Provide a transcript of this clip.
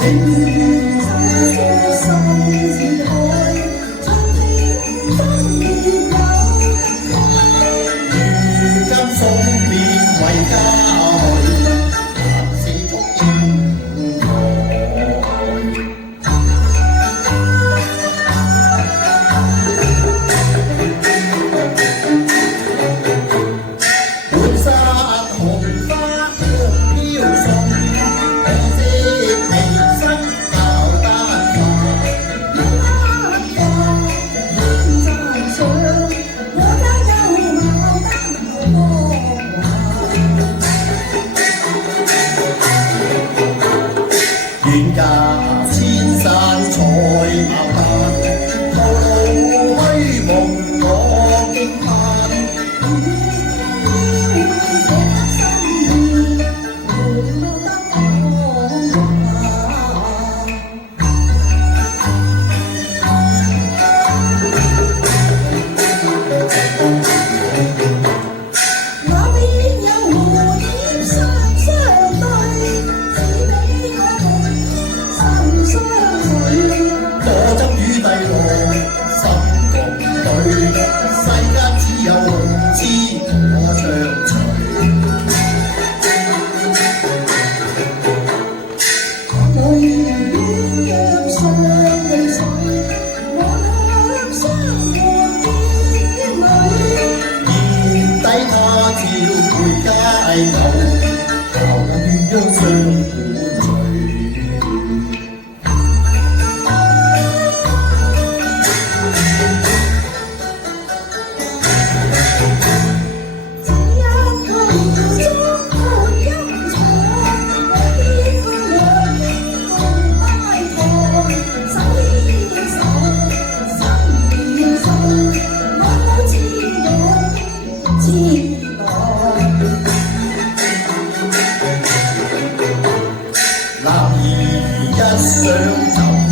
情深些心似海，像天真亦有得怪。如今送別為家去，還是足應該。滿室紅花香飄送，可惜未生牡丹花。牡丹花煙讚賞，我家有牡丹好光華。遠隔千山採牡丹，徒勞虛夢我驚嘆。我執與帝羅心共對，世間只有龍知我暢隨。我與鸳鸯相對水，我兩相伴天裏。願抵他朝回街頭，教那鴛鴦相伴隨。男兒一雙手。